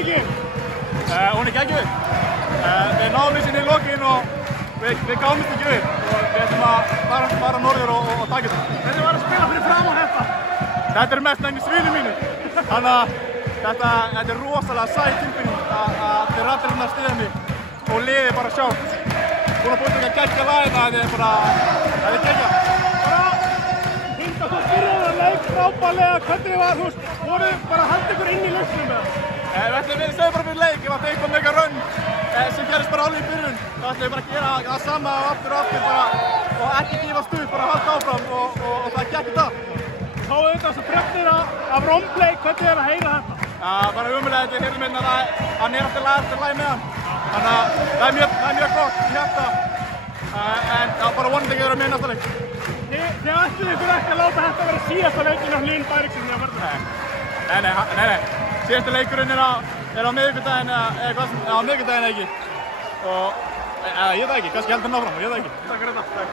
stemningin? Hún er geggjuð. Við náðum í sinni í lokin og við gáðumst ekki upp og við ætlum að fara norður og taka þetta. Hvernig var að spila fyrir fram á þetta? Þetta er mest engi svinir mínu. Þannig að þetta er rosalega sæt tilfinning að þeir allir hérna styðja mig og liðið bara sjálft. Búin að búið til að geggja lagið, það er geggja. Þú byrjaði að leik frábærlega, hvernig var, voruð bara að halda ykkur inn í leiknum með það? Við sögum bara fyrir leik, ef það eitthvað mega rönn sem gerist bara alveg í byrjun. Þá ætlum við bara að gera það sama aftur og aftur bara og ekki gefast upp, bara halda áfram og það gekk þetta. Þá auðvitað þess að fregnir af Romplay, hvernig er að heyra þetta? Bara umulega, þetta er heyrðum minn að hann er alltaf lagi með hann. Þannig að það er mjög gott í hjarta en bara vonandi ekki að vera með næsta leik. Þið ætluðu ykkur ekki að láta þetta vera síðasta leikin á Hlín Bæriksson í að verða? Nei. Síðasta leikurinn er á miðvikudaginn eða á miðvikudaginn ekki. Og ég veit það ekki, kannski heldur hann áfram, ég veit það ekki. Takk fyrir þetta.